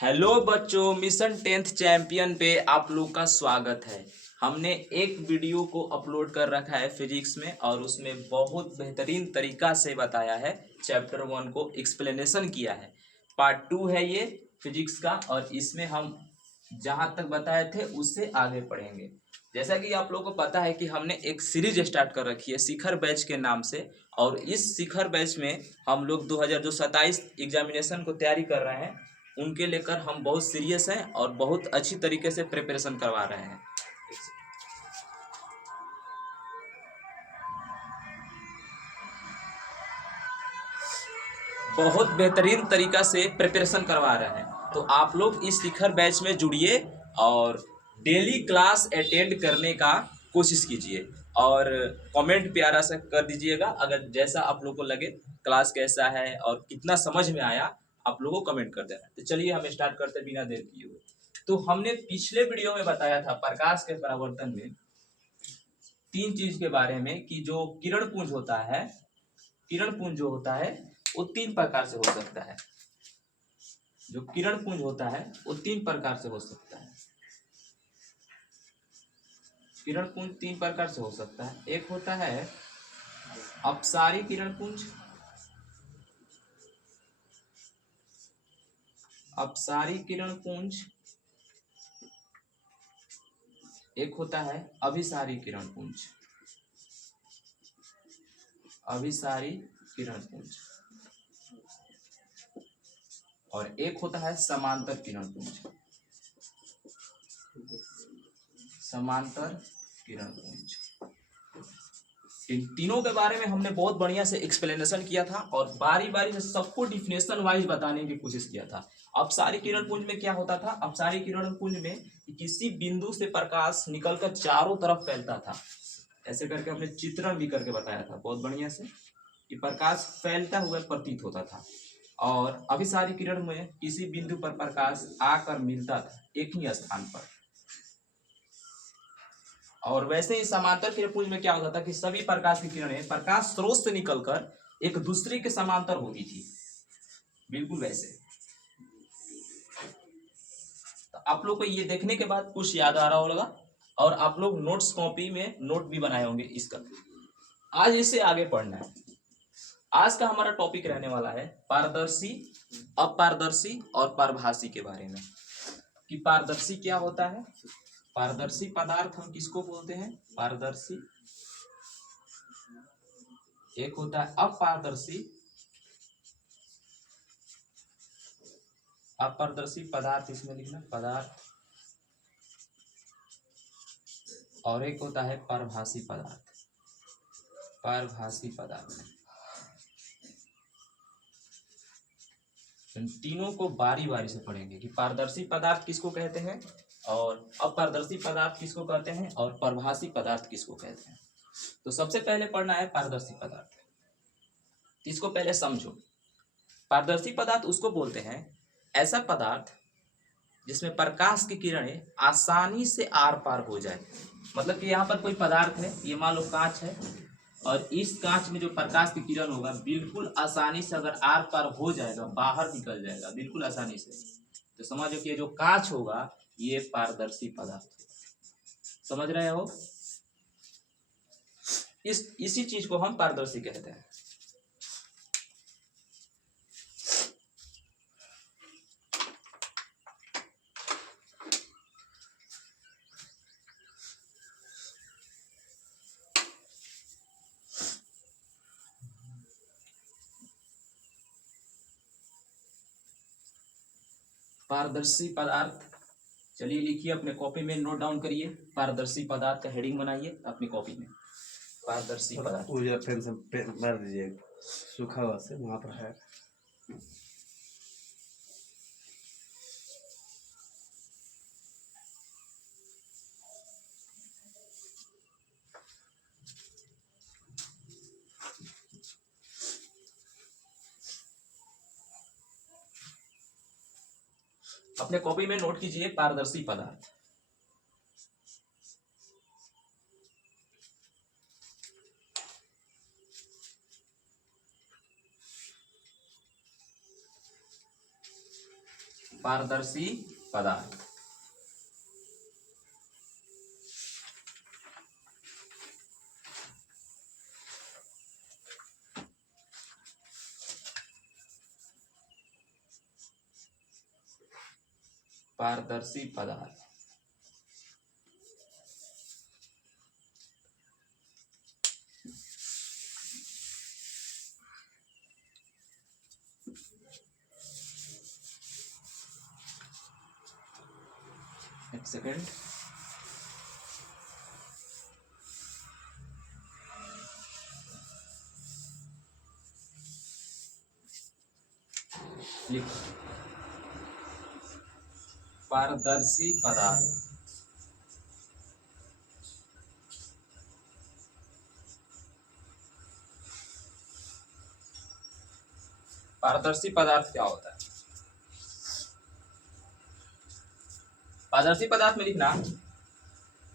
Hello बच्चों, mission 10th champion पे आप लोग का स्वागत है। हमने एक वीडियो को अपलोड कर रखा है फिजिक्स में और उसमें बहुत बेहतरीन तरीका से बताया है। चैप्टर 1 को एक्सप्लेनेशन किया है। पार्ट 2 है ये फिजिक्स का और इसमें हम जहाँ तक बताए थे उससे आगे पढ़ेंगे। जैसा कि आप लोगों को पता है कि हमने एक सीरीज स्टार्ट कर रखी है शिखर बैच के नाम से, और इस शिखर बैच में हम लोग 2027 एग्जामिनेशन को तैयारी कर रहे हैं, उनके लेकर हम बहुत सीरियस हैं और बहुत अच्छी तरीके से प्रिपरेशन करवा रहे हैं। बहुत बेहतरीन तरीका से प्रिपरेशन करवा रहे हैं, तो आप लोग इस शिखर बैच में जुड़िए और डेली क्लास अटेंड करने का कोशिश कीजिए और कमेंट प्यारा सा कर दीजिएगा। अगर जैसा आप लोग को लगे क्लास कैसा है और कितना समझ में आया, आप लोगों को कमेंट कर देना। तो चलिए हम स्टार्ट करते बिना देर किए हुए। तो हमने पिछले वीडियो में बताया था प्रकाश के परावर्तन में तीन चीज के बारे में कि जो किरण पुंज होता है, किरण पुंज जो होता है वो तीन प्रकार से हो सकता है। जो किरण पुंज होता है वो तीन प्रकार से हो सकता है। किरण पुंज तीन प्रकार से हो सकता है। एक होता है अपसारी किरण पुंज, अपसारी किरण पुंज। एक होता है अभिसारी किरण पुंज, अभिसारी किरण पुंज। और एक होता है समांतर किरण पुंज, समांतर किरण पुंज। इन तीनों के बारे में हमने बहुत बढ़िया से एक्सप्लेनेशन किया था और बारी बारी से सबको डिफिनेशन वाइज बताने की कोशिश किया था। अपसारी किरण पुंज में क्या होता था? अपसारी किरण पुंज में किसी बिंदु से प्रकाश निकलकर चारों तरफ फैलता था। ऐसे करके हमने चित्रण भी करके बताया था बहुत बढ़िया से कि प्रकाश फैलता हुआ प्रतीत होता था। और अभिसारी किरण में किसी बिंदु पर प्रकाश आकर मिलता था एक ही स्थान पर। और वैसे ही समांतर किरण पुंज में क्या होता था कि सभी प्रकाश की किरणें प्रकाश स्रोत से निकलकर एक दूसरे के समांतर होती थी, बिल्कुल वैसे। तो आप लोग को ये देखने के बाद कुछ याद आ रहा होगा और आप लोग नोट्स कॉपी में नोट भी बनाए होंगे इसका। आज इससे आगे पढ़ना है। आज का हमारा टॉपिक रहने वाला है पारदर्शी, अपारदर्शी और पारभासी के बारे में। कि पारदर्शी क्या होता है, पारदर्शी पदार्थ हम किसको बोलते हैं? पारदर्शी। एक होता है अपारदर्शी, अपारदर्शी पदार्थ इसमें लिखना पदार्थ। और एक होता है पारभासी पदार्थ, पारभासी पदार्थ। इन तीनों को बारी बारी से पढ़ेंगे कि पारदर्शी पदार्थ किसको कहते हैं और अपारदर्शी पदार्थ किसको कहते हैं और पारभासी पदार्थ किसको कहते हैं। तो सबसे पहले पढ़ना है पारदर्शी पदार्थ। इसको पहले समझो। पारदर्शी पदार्थ उसको बोलते हैं ऐसा पदार्थ जिसमें प्रकाश की किरणें आसानी से आर पार हो जाए। मतलब कि यहाँ पर कोई पदार्थ है, ये मान लो कांच है, और इस कांच में जो प्रकाश की किरण होगा बिल्कुल आसानी से अगर आर पार हो जाएगा, बाहर निकल जाएगा बिल्कुल आसानी से, तो समझो कि ये जो कांच होगा ये पारदर्शी पदार्थ। समझ रहे हो? इसी चीज को हम पारदर्शी कहते हैं। पारदर्शी पदार्थ, चलिए लिखिए अपने कॉपी में, नोट डाउन करिए। पारदर्शी पदार्थ का हेडिंग बनाइए अपनी कॉपी में। पारदर्शी पदार्थ पेन से मार दीजिए, सूखा हुआ से वहाँ पर है। अपने कॉपी में नोट कीजिए पारदर्शी पदार्थ। पारदर्शी पदार्थ। पारदर्शी पदार्थ। एक सेकेंड, लिखो पारदर्शी पदार्थ। पारदर्शी पदार्थ क्या होता है? पारदर्शी पदार्थ में लिखना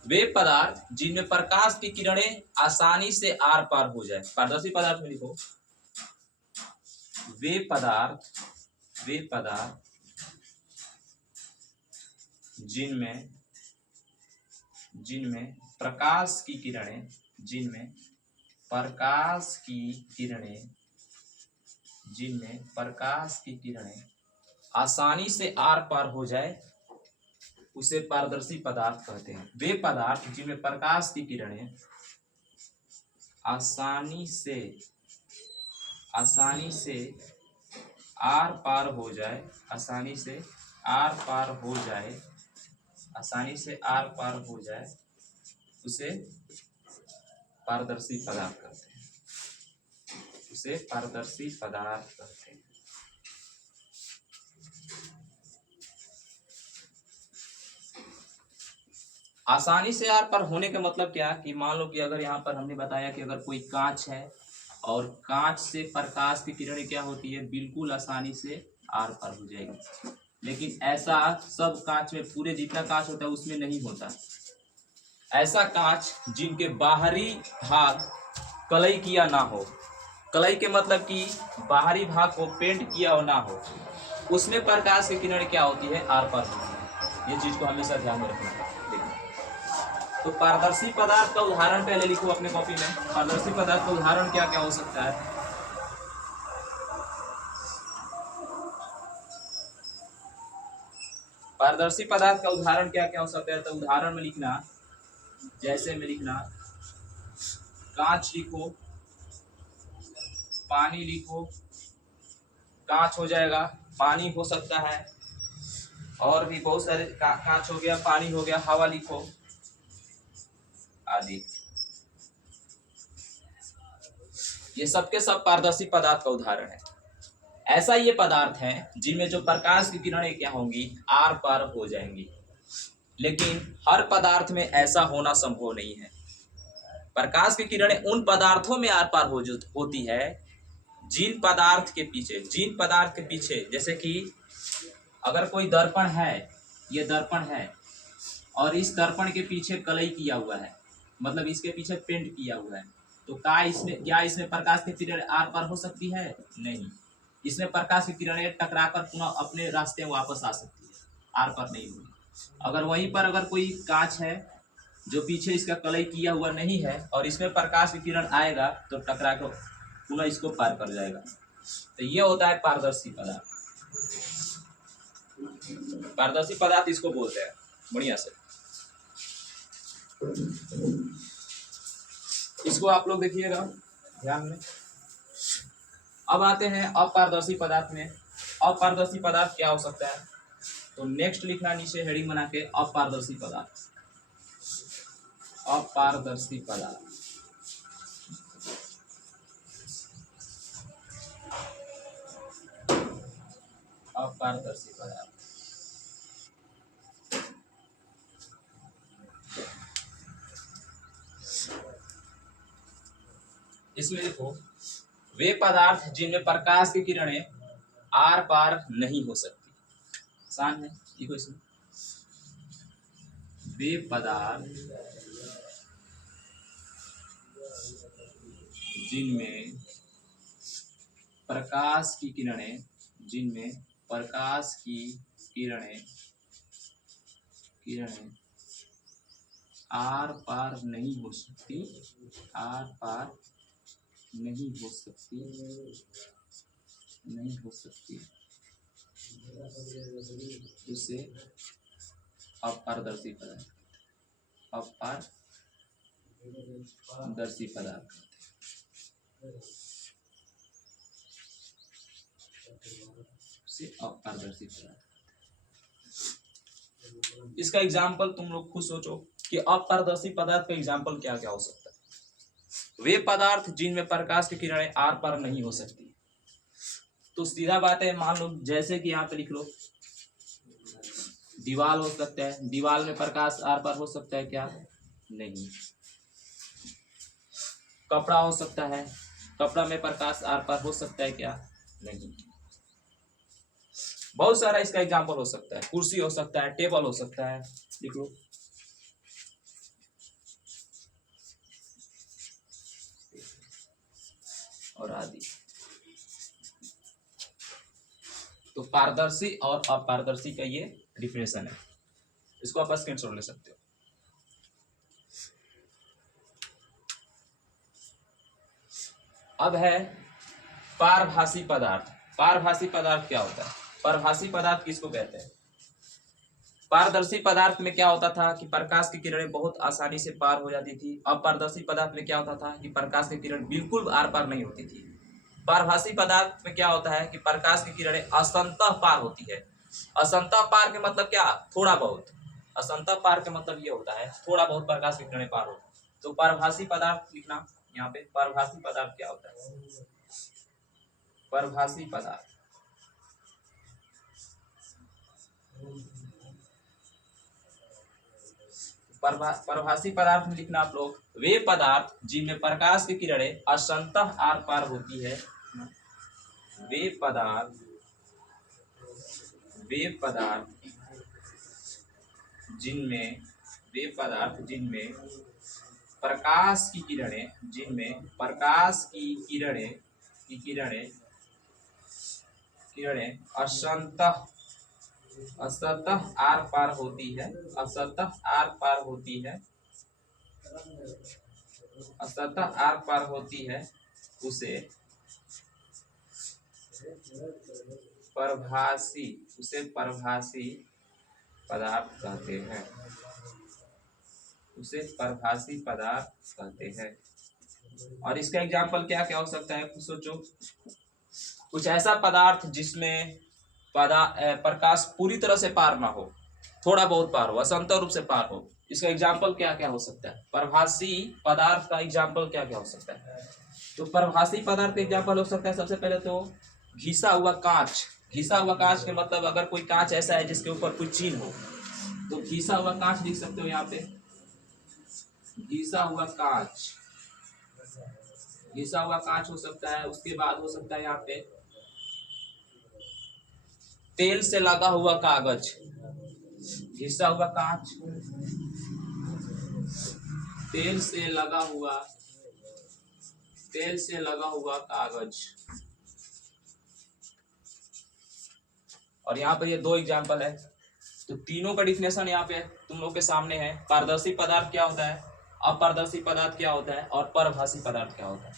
वे पदार्थ जिनमें प्रकाश की किरणें आसानी से आर पार हो जाए। पारदर्शी पदार्थ में लिखो वे पदार्थ जिनमें प्रकाश की किरणें आसानी से आर पार हो जाए उसे पारदर्शी पदार्थ कहते हैं। वे पदार्थ जिनमें प्रकाश की किरणें आसानी से आर पार हो जाए उसे पारदर्शी पदार्थ कहते हैं। आसानी से आर पार होने का मतलब क्या कि मान लो कि अगर यहाँ पर हमने बताया कि अगर कोई कांच है और कांच से प्रकाश की किरणें क्या होती है, बिल्कुल आसानी से आर पार हो जाएगी, लेकिन ऐसा सब कांच में पूरे जितना कांच होता है उसमें नहीं होता। ऐसा कांच जिनके बाहरी भाग कलई किया ना हो, कलई के मतलब कि बाहरी भाग को पेंट किया हो ना हो, उसमें प्रकाश की किरणें क्या होती है, आर पार होती है। ये चीज को हमेशा ध्यान में रखना है। तो पारदर्शी पदार्थ का उदाहरण पहले लिखो अपने कॉपी में। पारदर्शी पदार्थ का उदाहरण क्या क्या हो सकता है? पारदर्शी पदार्थ का उदाहरण क्या क्या हो सकता है? तो उदाहरण में लिखना, जैसे में लिखना कांच लिखो, पानी लिखो, कांच हो जाएगा, पानी हो सकता है, और भी बहुत सारे कांच हो गया, पानी हो गया, हवा लिखो आदि। ये सबके सब पारदर्शी पदार्थ का उदाहरण है। ऐसा ये पदार्थ है जिनमें जो प्रकाश की किरणें क्या होंगी, आर पार हो जाएंगी, लेकिन हर पदार्थ में ऐसा होना संभव नहीं है। प्रकाश की किरणें उन पदार्थों में आर पार होती है जिन पदार्थ के पीछे, जैसे कि अगर कोई दर्पण है, ये दर्पण है और इस दर्पण के पीछे कलई किया हुआ है, मतलब इसके पीछे पेंट किया हुआ है, तो क्या इसमें प्रकाश की किरणें आर पार हो सकती है? नहीं। इसमें प्रकाश की किरणें टकराकर पुनः अपने रास्ते वापस आ सकती है, आर पार नहीं होगी। अगर वहीं पर अगर कोई कांच है जो पीछे इसका कलई किया हुआ नहीं है और इसमें प्रकाश की किरण आएगा तो टकरा कर पुनः इसको पार कर जाएगा। तो ये होता है पारदर्शी पदार्थ। पारदर्शी पदार्थ इसको बोलते हैं। बढ़िया से इसको आप लोग देखिएगा ध्यान में। अब आते हैं अपारदर्शी पदार्थ में। अपारदर्शी पदार्थ क्या हो सकता है? तो नेक्स्ट लिखना नीचे हेडिंग बना के, अपारदर्शी पदार्थ। अपारदर्शी पदार्थ अपारदर्शी पदार्थ इसमें देखो वे पदार्थ जिनमें प्रकाश की किरणें आर पार नहीं हो सकती। आसान है, देखो इसमें वे पदार्थ जिनमें प्रकाश की किरणें प्रकाश की किरणें किरणें आर पार नहीं हो सकती, आर पार नहीं हो सकती, नहीं हो सकती, उसे अपारदर्शी पदार्थ, अपारदर्शी पदार्थ, उसे अपारदर्शी पदार्थ। इसका एग्जाम्पल तुम लोग खुद सोचो कि अपारदर्शी पदार्थ का एग्जाम्पल क्या क्या हो सकता है। वे पदार्थ जिनमें प्रकाश की किरणें आर पार नहीं हो सकती। तो सीधा बात है, मान लो जैसे कि यहाँ पे लिख लो, दीवार हो सकता है, दीवार में प्रकाश आर पार हो सकता है क्या? नहीं। कपड़ा हो सकता है, कपड़ा में प्रकाश आर पार हो सकता है क्या? नहीं। बहुत सारा इसका एग्जाम्पल हो सकता है, कुर्सी हो सकता है, टेबल हो सकता है, लिख लो। और आदि। तो पारदर्शी और अपारदर्शी का ये डिफिनेशन है, इसको आप स्क्रीनशॉट ले सकते हो। अब है पारभासी पदार्थ। पारभासी पदार्थ क्या होता है? पारभासी पदार्थ किसको कहते हैं? पारदर्शी पदार्थ में क्या होता था कि प्रकाश की किरणें बहुत आसानी से पार हो जाती थी। अपारदर्शी पदार्थ में क्या होता था कि प्रकाश की किरण बिल्कुल आर पार नहीं होती थी। पारभासी पदार्थ में क्या होता है कि प्रकाश की किरणें असंतः पार होती है। असंतः पार के मतलब क्या? थोड़ा बहुत। असंतः पार के मतलब ये होता है थोड़ा बहुत प्रकाश की किरणें पार होती है। तो पारभासी पदार्थ लिखना यहाँ पे। पारभासी पदार्थ क्या होता है? पारभासी पदार्थ, परभासी पदार्थ में लिखना आप लोग, वे पदार्थ जिनमें प्रकाश की किरणें असंतः आर पार होती है। वे पदार्थ जिनमें प्रकाश की किरणें असतः आर पार होती है, असतः आर पार होती है, उसे परभासी पदार्थ कहते हैं। उसे परभासी पदार्थ कहते हैं। और इसका एग्जाम्पल क्या क्या हो सकता है, कुछ सोचो। कुछ ऐसा पदार्थ जिसमें प्रकाश पूरी तरह से पार ना हो, थोड़ा बहुत पार हो, असंतः रूप से पार हो, इसका एग्जाम्पल क्या क्या हो सकता है? परभासी पदार्थ का एग्जाम्पल क्या क्या हो सकता है? तो परभासी पदार्थ का एग्जाम्पल हो सकता है सबसे पहले तो घिसा हुआ कांच। घिसा हुआ कांच के मतलब अगर कोई कांच ऐसा है जिसके ऊपर कोई चिन्ह हो, तो घिसा हुआ कांच लिख सकते हो यहाँ पे। घिसा हुआ कांच, घिसा हुआ कांच हो सकता है। उसके बाद हो सकता है यहाँ पे तेल से लगा हुआ कागज। घिसा हुआ कांच, तेल से लगा हुआ कागज। और यहाँ पर ये दो एग्जाम्पल है। तो तीनों का डिफिनेशन यहाँ पे तुम लोग के सामने है। पारदर्शी पदार्थ क्या होता है, अपारदर्शी पदार्थ क्या होता है, और परभासी पदार्थ क्या होता है।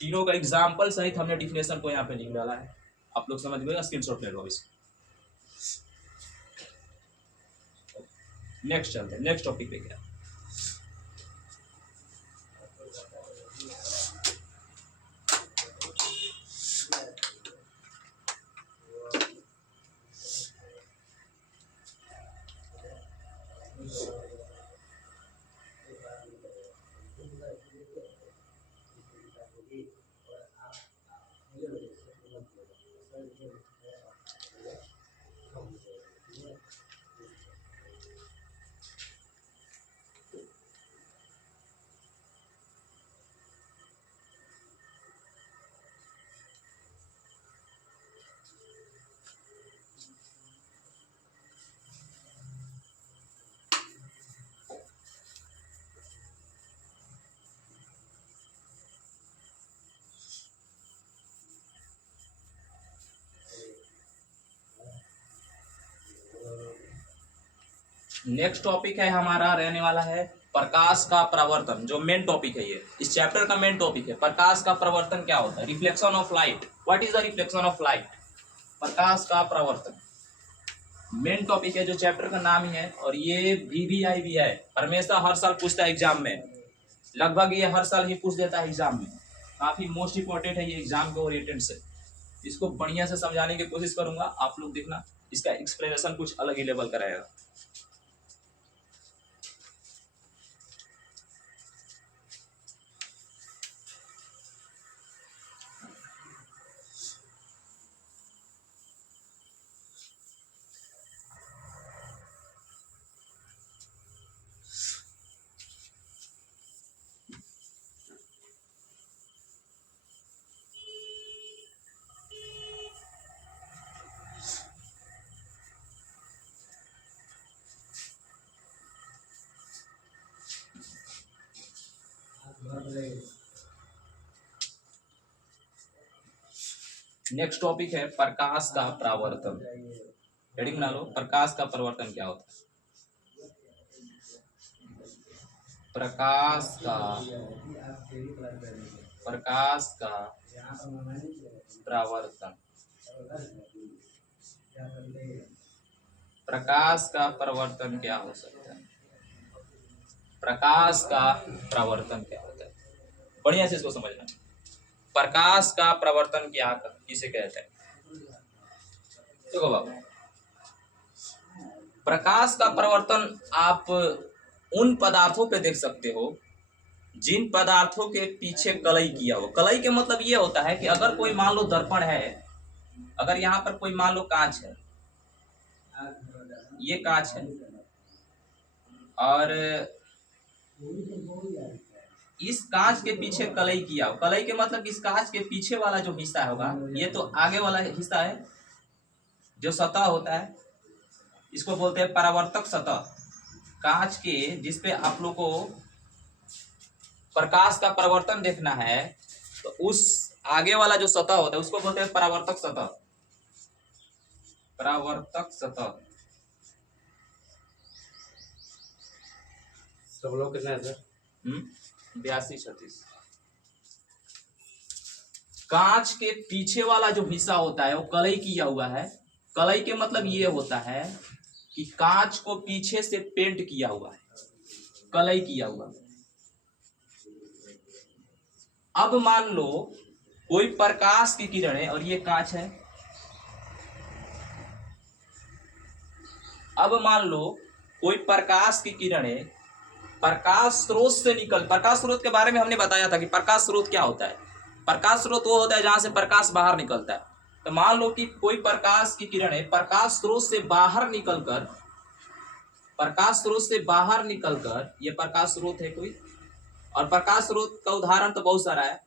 तीनों का एग्जाम्पल सहित हमने डिफिनेशन को यहाँ पे लिख डाला है। आप लोग समझ गए, स्क्रीनशॉट ले लो इसको। नेक्स्ट चलते हैं, नेक्स्ट टॉपिक पे क्या। नेक्स्ट टॉपिक है हमारा रहने वाला है प्रकाश का परावर्तन। जो मेन टॉपिक है, ये इस चैप्टर का मेन टॉपिक है। प्रकाश का परावर्तन क्या होता है? Reflection of light. What is the reflection of light? प्रकाश का परावर्तन मेन टॉपिक है, जो चैप्टर का नाम ही है। और ये VVI भी है, हमेशा हर साल पूछता है एग्जाम में, लगभग ये हर साल ही पूछ देता है एग्जाम में। काफी मोस्ट इंपॉर्टेंट है ये एग्जाम के ओरिएंटेड से। इसको बढ़िया से समझाने की कोशिश करूंगा, आप लोग देखना इसका एक्सप्लेनेशन कुछ अलग ही लेवल का रहेगा। नेक्स्ट टॉपिक है प्रकाश का परावर्तन। हेडिंग बना लो, प्रकाश का परावर्तन क्या होता है? प्रकाश का परावर्तन। प्रकाश का परावर्तन क्या हो सकता है? प्रकाश का परावर्तन क्या होता है? बढ़िया से इसको समझना। प्रकाश का परावर्तन क्या किसे कहते हैं? देखो बाबू, प्रकाश का परावर्तन आप उन पदार्थों पे देख सकते हो जिन पदार्थों के पीछे कलई किया हो। कलई के मतलब ये होता है कि अगर कोई मान लो दर्पण है, अगर यहाँ पर कोई मान लो कांच है, ये कांच है, और इस कांच के पीछे कलई किया हो। कलई के मतलब इस कांच के पीछे वाला जो हिस्सा होगा, ये तो आगे वाला हिस्सा है जो सतह होता है, इसको बोलते हैं परावर्तक सतह। कांच के जिसपे आप लोग को प्रकाश का परावर्तन देखना है, तो उस आगे वाला जो सतह होता है उसको बोलते हैं परावर्तक सतह। परावर्तक सतह। सब लोग कितना है सर? 82-36। कांच के पीछे वाला जो हिस्सा होता है वो कलई किया हुआ है। कलई के मतलब ये होता है कि कांच को पीछे से पेंट किया हुआ है, कलई किया हुआ। अब मान लो कोई प्रकाश की किरण है और ये कांच है। अब मान लो कोई प्रकाश की किरण है, प्रकाश स्रोत से निकल। प्रकाश स्रोत के बारे में हमने बताया था कि प्रकाश स्रोत क्या होता है। प्रकाश स्रोत वो होता है जहां से प्रकाश बाहर निकलता है। तो मान लो कि कोई प्रकाश की किरण है, प्रकाश स्रोत से बाहर निकलकर, प्रकाश स्रोत से बाहर निकलकर, ये प्रकाश स्रोत है कोई, और प्रकाश स्रोत का उदाहरण तो बहुत सारा है।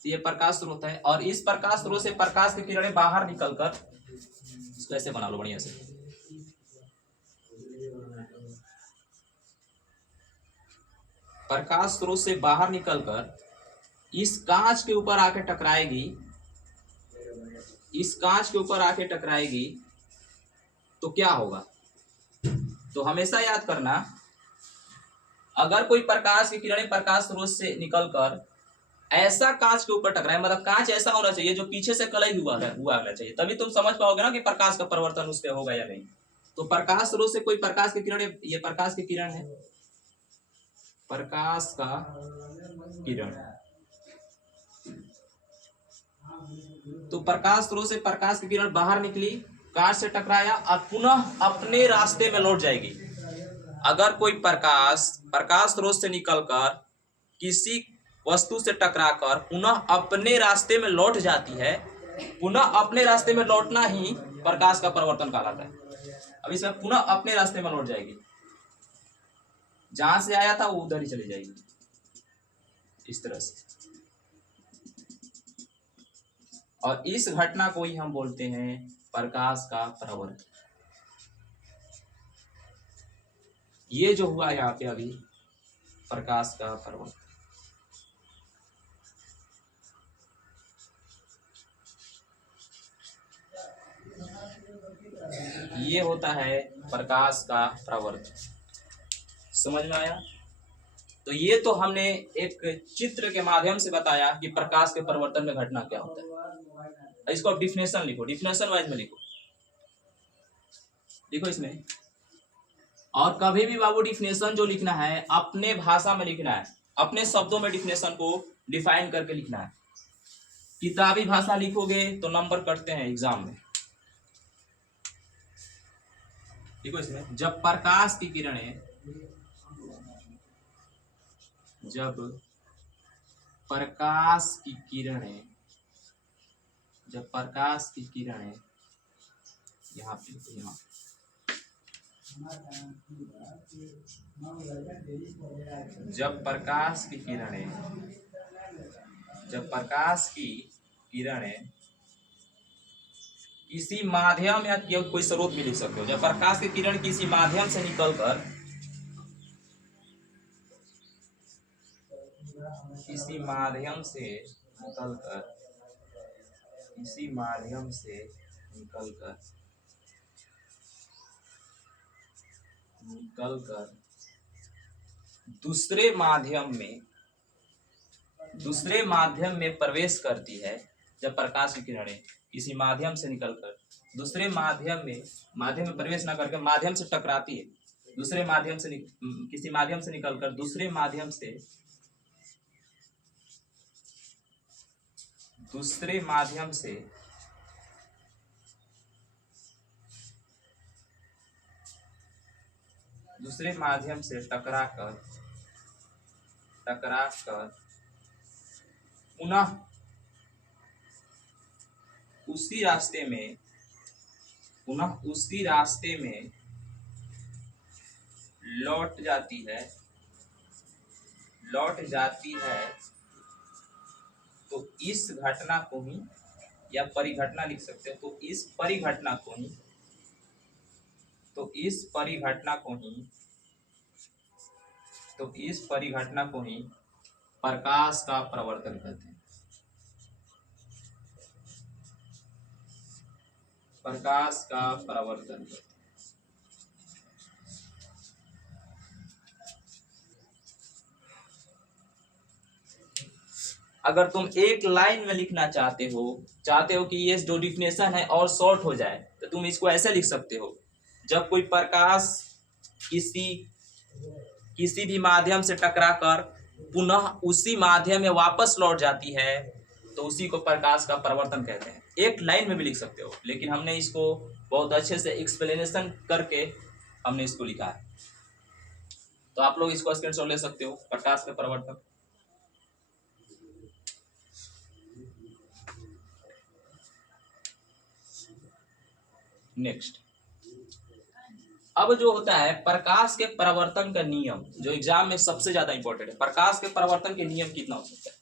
ये प्रकाश स्रोत है, और इस प्रकाश स्रोत से प्रकाश की किरणें बाहर निकलकर, इसको ऐसे बना लो बढ़िया से, प्रकाश स्रोत से बाहर निकलकर इस कांच के ऊपर आके टकराएगी, इस कांच के ऊपर आके टकराएगी, तो क्या होगा? तो हमेशा याद करना, अगर कोई प्रकाश की किरणें प्रकाश स्रोत से निकलकर ऐसा कांच के ऊपर टकराए, मतलब कांच ऐसा होना चाहिए जो पीछे से कलई हुआ होना चाहिए, तभी तुम समझ पाओगे ना कि प्रकाश का परिवर्तन उस पर होगा या नहीं। तो प्रकाश स्रोत से कोई प्रकाश की किरण, ये प्रकाश की किरण है, प्रकाश का किरण। तो प्रकाश स्रोत से प्रकाश की किरण बाहर निकली, कांच से टकराया और पुनः अपने रास्ते में लौट जाएगी। अगर कोई प्रकाश स्रोत से निकलकर किसी वस्तु से टकराकर पुनः अपने रास्ते में लौट जाती है, पुनः अपने रास्ते में लौटना ही प्रकाश का परिवर्तन कहलाता है। अब इसमें पुनः अपने रास्ते में लौट जाएगी, जहां से आया था वो उधर ही चली जाएगी, इस तरह से। और इस घटना को ही हम बोलते हैं प्रकाश का परावर्तन। ये जो हुआ यहाँ पे अभी, प्रकाश का परावर्तन। ये होता है प्रकाश का परावर्तन। समझ में आया? तो ये तो हमने एक चित्र के माध्यम से बताया कि प्रकाश के परिवर्तन में घटना क्या होता है। इसको आप डिफिनेशन लिखो, डिफिनेशन वाइज में लिखो, लिखो इसमें। और कभी भी बाबू डिफिनेशन जो लिखना है अपने भाषा में लिखना है, अपने शब्दों में डिफिनेशन को डिफाइन करके लिखना है। किताबी भाषा लिखोगे तो नंबर कटते हैं एग्जाम में। देखो इसमें, जब प्रकाश की किरणें, जब प्रकाश की किरणें, जब प्रकाश की किरणें, यहाँ पे, यहाँ जब प्रकाश की किरणें, जब प्रकाश की किरणें किसी माध्यम या कोई स्रोत भी लिख सकते हो, जब प्रकाश की किरण किसी माध्यम से निकलकर, किसी माध्यम से निकलकर, किसी माध्यम से निकलकर, निकलकर दूसरे माध्यम में प्रवेश करती है। जब प्रकाश की किरणें किसी माध्यम से निकलकर दूसरे माध्यम में प्रवेश ना करके माध्यम से टकराती है, दूसरे माध्यम से किसी माध्यम से निकलकर दूसरे माध्यम से टकराकर पुनः उसी रास्ते में लौट जाती है, तो इस घटना को ही, या परिघटना लिख सकते हो, तो इस परिघटना को ही प्रकाश का परावर्तन कहते हैं। प्रकाश का परावर्तन। अगर तुम एक लाइन में लिखना चाहते हो कि ये जो डिफिनेशन है और शॉर्ट हो जाए, तो तुम इसको ऐसे लिख सकते हो, जब कोई प्रकाश किसी भी माध्यम से टकराकर पुनः उसी माध्यम में वापस लौट जाती है, तो उसी को प्रकाश का परावर्तन कहते हैं। एक लाइन में भी लिख सकते हो, लेकिन हमने इसको बहुत अच्छे से एक्सप्लेनेशन करके हमने इसको लिखा है, तो आप लोग इसको स्क्रीनशॉट ले सकते हो, प्रकाश का परावर्तन। नेक्स्ट, अब जो होता है प्रकाश के परावर्तन का नियम, जो एग्जाम में सबसे ज्यादा इंपॉर्टेंट है। प्रकाश के परावर्तन के नियम कितना हो सकता है,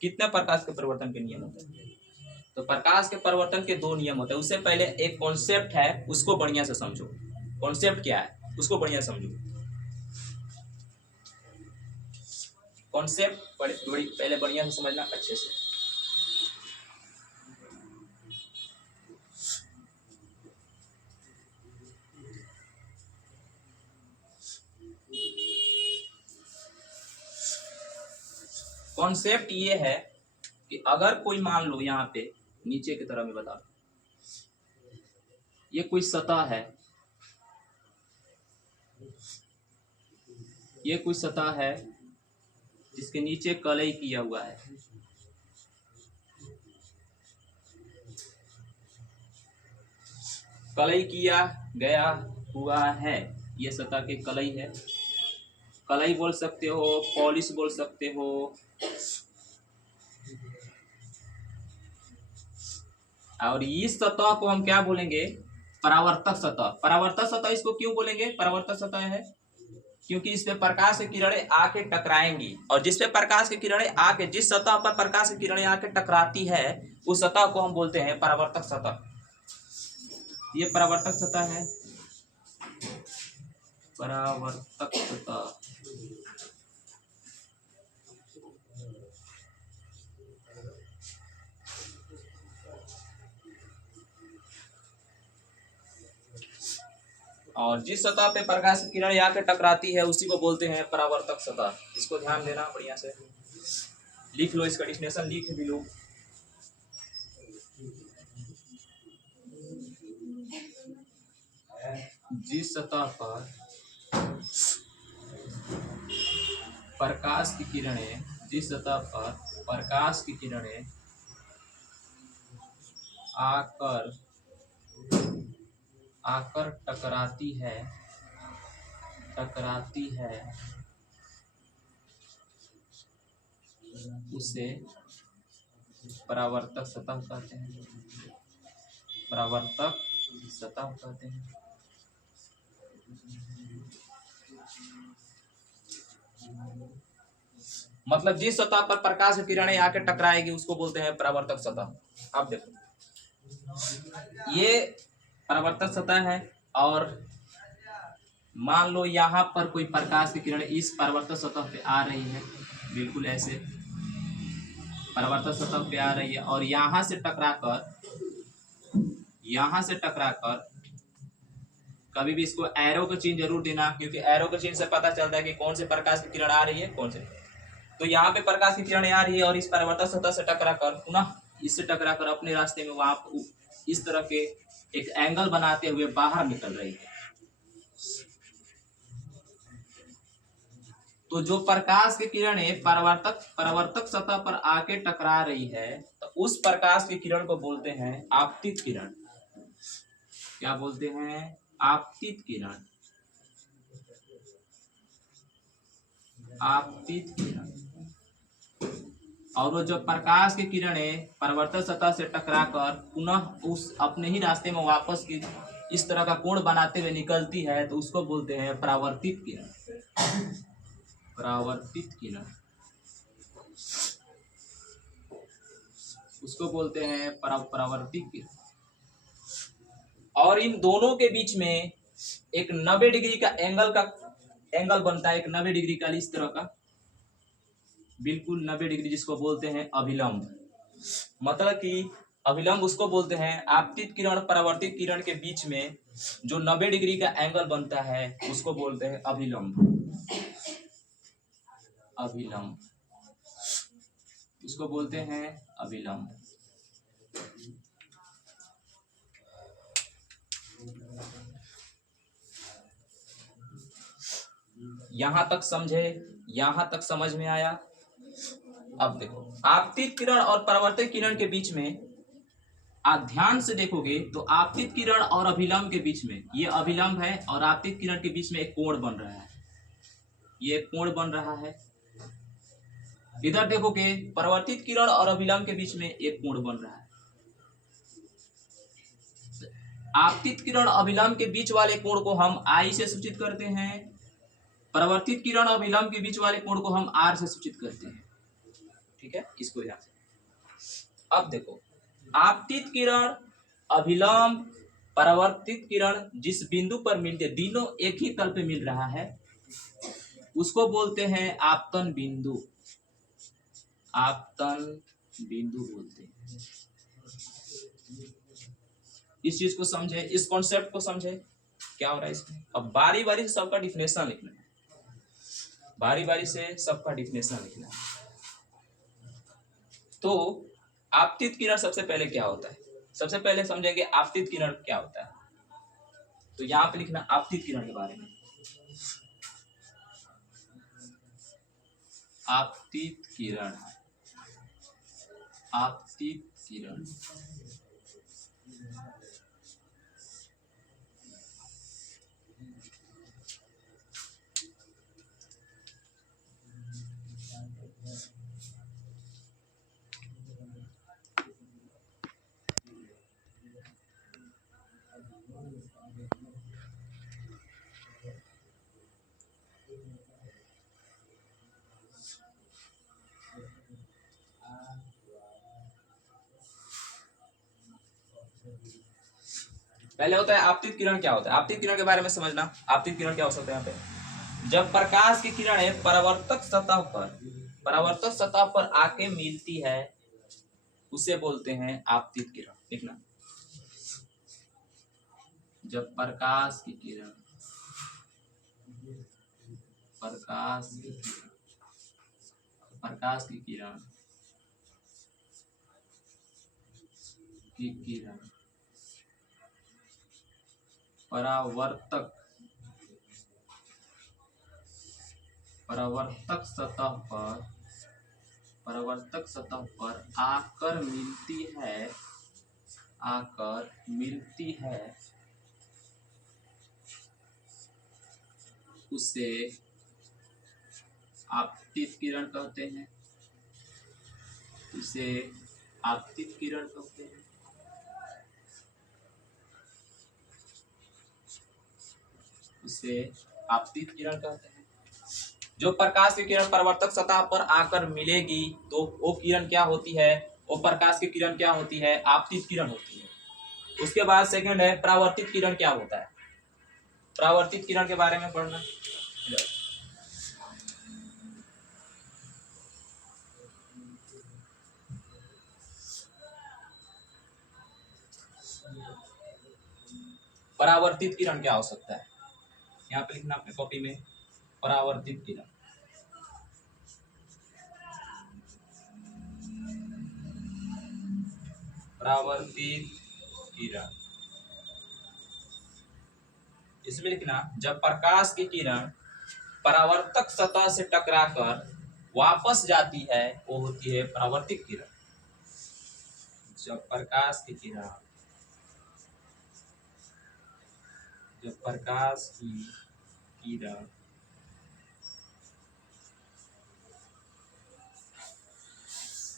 कितने प्रकाश के परिवर्तन के नियम होते हैं? तो प्रकाश के परिवर्तन के दो नियम होते हैं। उससे पहले एक कॉन्सेप्ट है, उसको बढ़िया से समझो। कॉन्सेप्ट क्या है उसको बढ़िया समझो। कॉन्सेप्ट पहले बढ़िया से समझना अच्छे से। कॉन्सेप्ट ये है कि अगर कोई, मान लो यहाँ पे नीचे की तरह में बता, ये कोई सतह है, ये कोई सतह है जिसके नीचे कलई किया हुआ है। कलई किया गया हुआ है, ये सतह की कलई है। कलई बोल सकते हो, पॉलिश बोल सकते हो, और इस सतह को हम क्या बोलेंगे? परावर्तक सतह। परावर्तक सतह इसको क्यों बोलेंगे परावर्तक सतह है? क्योंकि इस पे प्रकाश की किरणें आके टकराएंगी, और जिस पे प्रकाश की किरणें आके, जिस सतह पर प्रकाश की किरणें आके टकराती है, उस सतह को हम बोलते हैं परावर्तक सतह। ये परावर्तक सतह है, परावर्तक सतह। और जिस सतह पे प्रकाश की किरण आके टकराती है उसी को बोलते हैं परावर्तक सतह। इसको ध्यान देना बढ़िया से, लिख लो, इसका डेफिनेशन लिख भी लो। जिस सतह पर प्रकाश की किरणें, जिस सतह पर प्रकाश की किरणें आकर टकराती है उसे परावर्तक सतह कहते हैं, परावर्तक सतह कहते हैं। मतलब जिस सतह पर प्रकाश की किरणें आके टकराएगी उसको बोलते हैं परावर्तक सतह। अब देखो, ये परावर्तक सतह है और मान लो यहाँ पर कोई प्रकाश की किरण इस परावर्तक सतह पे आ रही है, बिल्कुल ऐसे परावर्तक सतह पे आ रही है और यहाँ से टकराकर कभी भी इसको एरो का चिन्ह जरूर देना, क्योंकि एरो के चिन्ह से पता चलता है कि कौन से प्रकाश की किरण आ रही है, कौन से। तो यहाँ पे प्रकाश की किरण आ रही है और इस परावर्तक सतह से टकराकर पुनः इससे टकराकर अपने रास्ते में वहां इस तरह के एक एंगल बनाते हुए बाहर निकल रही है। तो जो प्रकाश की किरणें परावर्तक सतह पर आके टकरा रही है तो उस प्रकाश की किरण को बोलते हैं आपतित किरण। क्या बोलते हैं? आपतित किरण। आपतित किरण। और वो जो प्रकाश की किरणें परावर्तक सतह से टकराकर पुनः उस अपने ही रास्ते में वापस की इस तरह का कोण बनाते हुए निकलती है तो उसको बोलते हैं परावर्तित किरण। परावर्तित किरण उसको बोलते हैं परावर्तित किरण। और इन दोनों के बीच में एक 90 डिग्री का एंगल बनता है, एक 90 डिग्री का इस तरह का, बिल्कुल 90 डिग्री, जिसको बोलते हैं अभिलंब। मतलब कि अभिलंब उसको बोलते हैं, आपतित किरण परावर्तित किरण के बीच में जो 90 डिग्री का एंगल बनता है उसको बोलते हैं अभिलंब। अभिलंब उसको बोलते हैं अभिलंब। यहां तक समझे? यहां तक समझ में आया? अब देखो, आपतित किरण और परावर्तित किरण के बीच में आप ध्यान से देखोगे तो आपतित किरण और अभिलंब के बीच में, ये अभिलंब है और आपतित किरण के बीच में एक कोण बन रहा है, ये एक कोण बन रहा है। इधर देखोगे परावर्तित किरण और अभिलंब के बीच में एक कोण बन रहा है। आपतित किरण अभिलंब के बीच वाले कोण को हम आई से सूचित करते हैं, परावर्तित किरण और अभिलंब के बीच वाले कोण को हम आर से सूचित करते हैं। ठीक है, इसको ध्यान से। अब देखो, आपतित किरण, अभिलंब, परावर्तित किरण जिस बिंदु पर मिलते, तीनों एक ही तल पे मिल रहा है, उसको बोलते हैं आपतन बिंदु। आपतन बिंदु बोलते हैं। इस चीज को समझे, इस कॉन्सेप्ट को समझे क्या हो रहा है इसमें। अब बारी बारी से सबका डिफिनेशन लिखना है, बारी बारी से सबका डिफिनेशन लिखना है। तो आपतित किरण सबसे पहले क्या होता है, सबसे पहले समझेंगे आपतित किरण क्या होता है। तो यहाँ पे लिखना आपतित किरण के बारे में। आपतित किरण, आपतित किरण पहले होता है आपतित किरण क्या होता है। आपतित किरण के बारे में समझना, आपतित किरण क्या हो सकता है। यहाँ पे जब प्रकाश की किरणें परावर्तक सतह पर आके मिलती है उसे बोलते हैं आपतित किरण। लिखना, जब प्रकाश की किरण प्रकाश की किरण, प्रकाश की किरण परावर्तक परावर्तक सतह पर आकर मिलती है उसे आपतित किरण कहते हैं। उसे आपतित किरण कहते हैं। उसे आपतित किरण कहते हैं। जो प्रकाश की किरण परावर्तक सतह पर आकर मिलेगी तो वो किरण क्या होती है? वो प्रकाश की किरण क्या होती है? आपतित किरण होती है। उसके बाद सेकंड है परावर्तित किरण क्या होता है? परावर्तित किरण के बारे में पढ़ना। परावर्तित किरण क्या हो सकता है? यहाँ पे लिखना अपने कॉपी में, परावर्तित किरण। परावर्तित किरण, इसमें लिखना जब प्रकाश की किरण परावर्तक सतह से टकराकर वापस जाती है वो होती है परावर्तित किरण। जब प्रकाश की किरण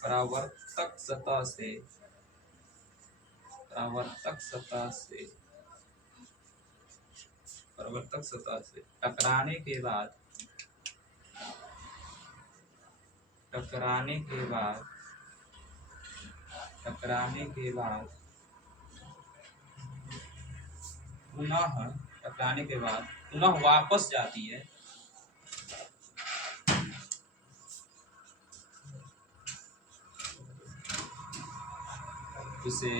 परावर्तक सतह से टकराने के बाद पुनः वापस जाती है उसे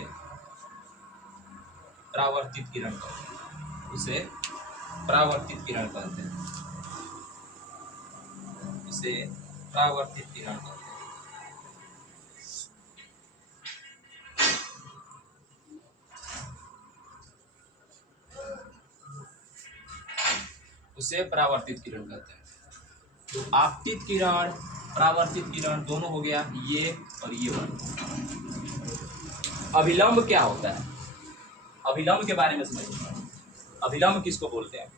परावर्तित किरण कहते हैं। उसे परावर्तित किरण कहते हैं। उसे परावर्तित किरण कहते हैं। उसे परावर्तित किरण कहते हैं। तो आपतित किरण, परावर्तित किरण दोनों हो गया, ये और ये वाला। अभिलंब क्या होता है? अभिलंब के बारे में समझिए। अभिलंब किसको बोलते हैं?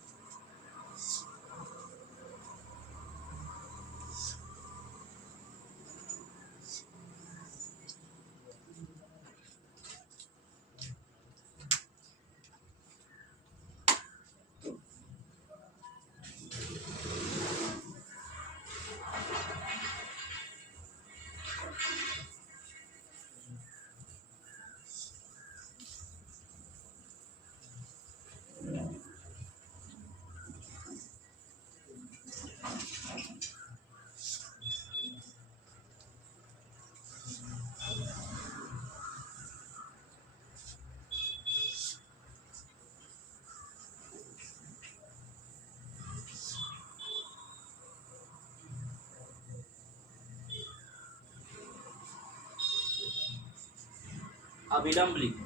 अभिलंब लिखो।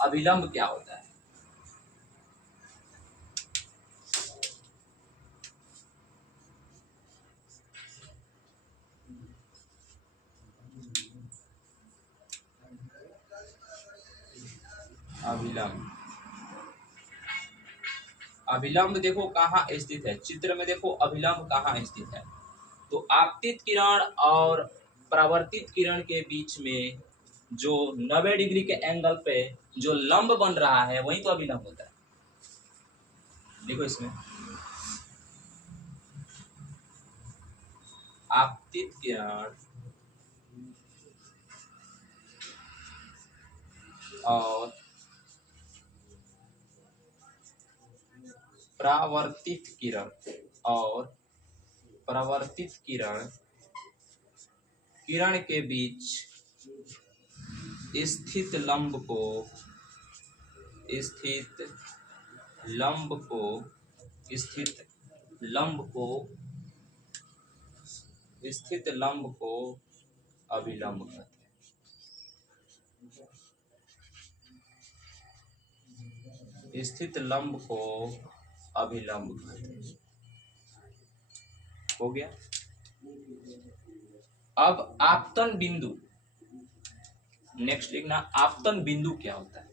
अभिलंब क्या होता है? अभिलंब, अभिलंब देखो कहाँ स्थित है, चित्र में देखो अभिलंब कहाँ स्थित है। तो आपतित किरण और परावर्तित किरण के बीच में जो 90 डिग्री के एंगल पे जो लंब बन रहा है वही तो अभिलंब होता है। देखो इसमें आपतित किरण और परावर्तित किरण के बीच स्थित लंब को लंब को स्थित लंब को अभिलंब कहते हैं। स्थित लंब को अभिलंब कहते हैं। हो गया। अब आपतन बिंदु, नेक्स्ट लिखना आपतन बिंदु क्या होता है।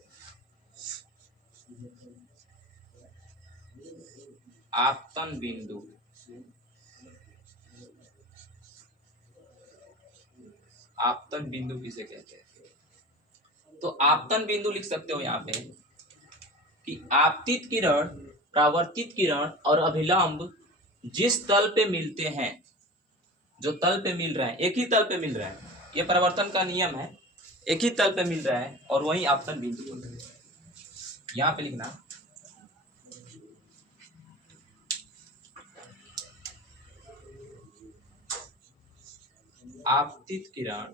आपतन बिंदु, आपतन बिंदु किसे कहते हैं। तो आपतन बिंदु लिख सकते हो यहाँ पे कि आपतित किरण, परावर्तित किरण और अभिलंब जिस तल पे मिलते हैं, जो तल पे मिल रहा है, एक ही तल पे मिल रहा है, ये परावर्तन का नियम है, एक ही तल पे मिल रहा है और वही आपतन बिंदु होता है। यहाँ पे लिखना आपतित किरण,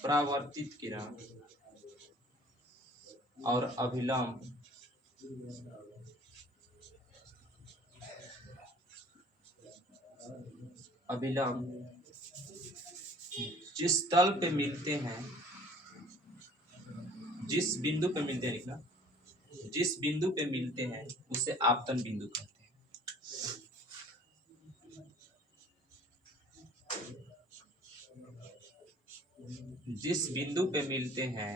परावर्तित किरण और अभिलंब जिस तल पे मिलते हैं, जिस बिंदु पे मिलते हैं, लिखना जिस बिंदु पे मिलते हैं उसे आपतन बिंदु कहते हैं। जिस बिंदु पे मिलते हैं,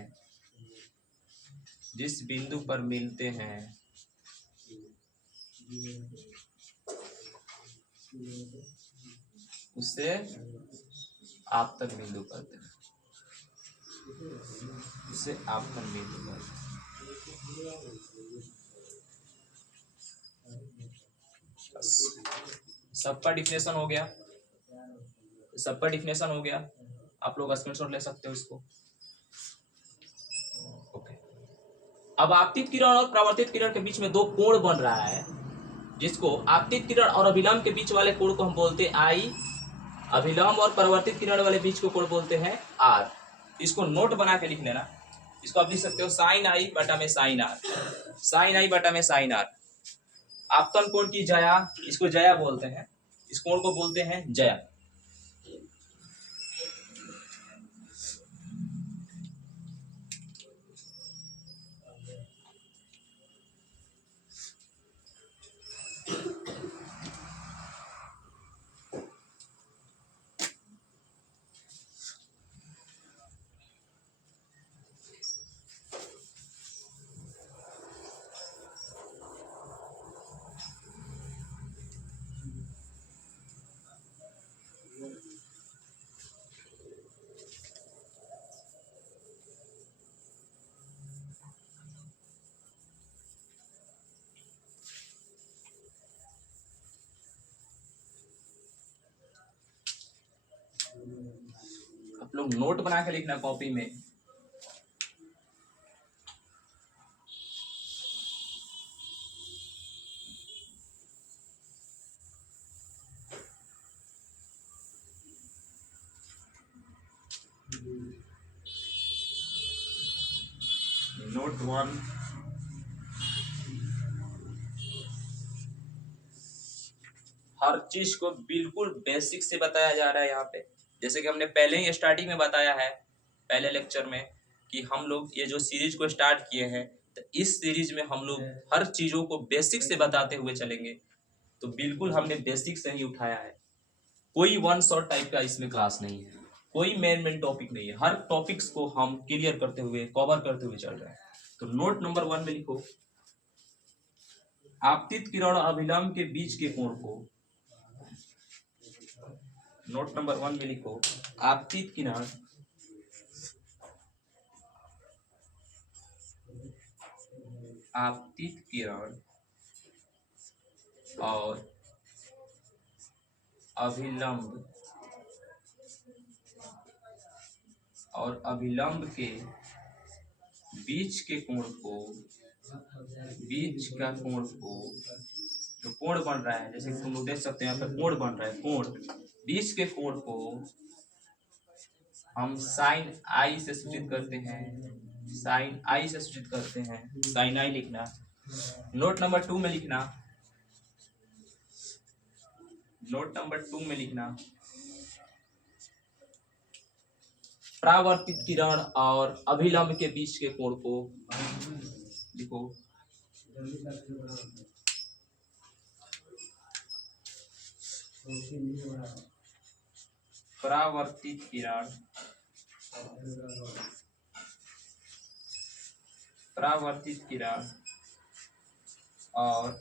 जिस बिंदु पर मिलते हैं उसे आपतन बिंदु कहते हैं। उसे आपतन बिंदु कहते हैं। सबका डिफिनेशन हो गया, सबका डिफिनेशन हो गया। आप लोग स्क्रीनशॉट ले सकते हो इसको। ओके। अब आपतित किरण और परावर्तित किरण के बीच में दो कोण बन रहा है, जिसको आपतित किरण और अभिलंब के बीच वाले कोण को हम बोलते हैं आई, अभिलंब और परावर्तित किरण वाले बीच को कोण बोलते हैं आर। इसको नोट बना के लिख लेना। इसको आप लिख सकते हो साइन आई बटा में साइन आर, साइन आई बटा में साइन आर। आपतन कोण की जया, इसको जया बोलते हैं, इस कोण को बोलते हैं जया। आप लोग नोट बना के लिखना कॉपी में। नोट 1, हर चीज को बिल्कुल बेसिक से बताया जा रहा है यहाँ पे। जैसे कि हमने पहले ही स्टार्टिंग में बताया है, पहले लेक्चर में, कि हम लोग ये जो सीरीज को स्टार्ट किए हैं, तो इस सीरीज में हम लोग हर चीजों को बेसिक से बताते हुए चलेंगे। तो बिल्कुल हमने बेसिक से ही उठाया है, कोई वन शॉट टाइप का इसमें क्लास नहीं है, कोई मेन टॉपिक नहीं है। हर टॉपिक्स को हम क्लियर करते हुए, कवर करते हुए चल रहे हैं। तो नोट नंबर 1 में लिखो, आपतित किरण और अभिलंब के बीच के कोण को, नोट नंबर 1 में लिखो, आपतित किरण और अभिलंब के बीच के कोण को, बीच का कोण को, जो कोण बन रहा है, जैसे तुम लोग देख सकते हैं यहाँ पर कोण बन रहा है, कोण, बीच के कोण को हम साइन आई से सूचित करते हैं, साइन आई से सूचित करते हैं, साइन आई लिखना। नोट नंबर 2 में लिखना, नोट नंबर 2 में लिखना, परावर्तित किरण और अभिलंब के बीच के कोण को लिखो। परावर्तित किरण, परावर्तित किरण और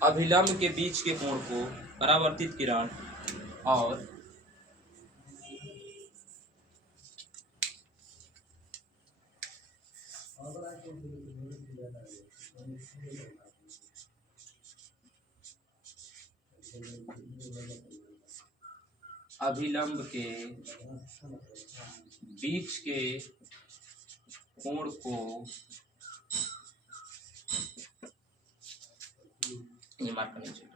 अभिलंब के बीच के कोण को, परावर्तित किरण और अभिलंब के बीच के कोण को, ये मार्क करना चाहिए,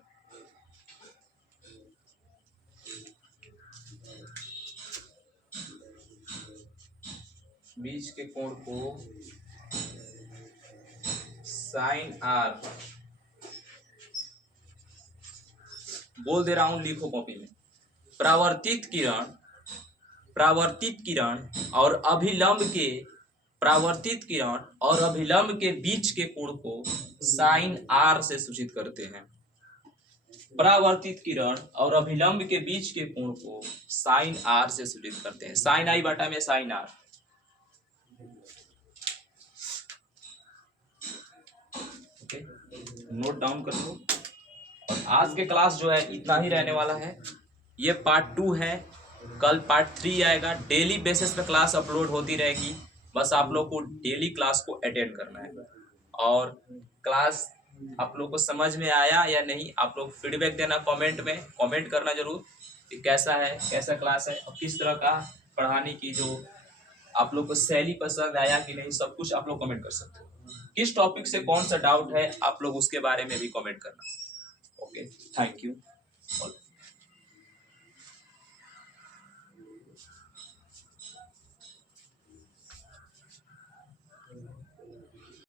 बीच के कोण को साइन आर, बोल दे रहा हूं, लिखो कॉपी में। परावर्तित किरण, परावर्तित किरण और अभिलंब के, परावर्तित किरण और अभिलंब के बीच के कोण को साइन आर से सूचित करते हैं। परावर्तित किरण और अभिलंब के बीच के कोण को साइन आर से सूचित करते हैं। साइन आई बटा में sine R. Okay, note down कर लो। और आज के क्लास जो है इतना ही रहने वाला है। ये पार्ट 2 है, कल पार्ट 3 आएगा। डेली बेसिस पे क्लास अपलोड होती रहेगी, बस आप लोग को डेली क्लास को अटेंड करना है। और क्लास आप लोग को समझ में आया या नहीं, आप लोग फीडबैक देना कमेंट में, कमेंट करना जरूर कि कैसा है, कैसा क्लास है और किस तरह का पढ़ाने की जो आप लोग को शैली पसंद आया कि नहीं, सब कुछ आप लोग कमेंट कर सकते हो। किस टॉपिक से कौन सा डाउट है आप लोग उसके बारे में भी कमेंट करना। Okay, thank you.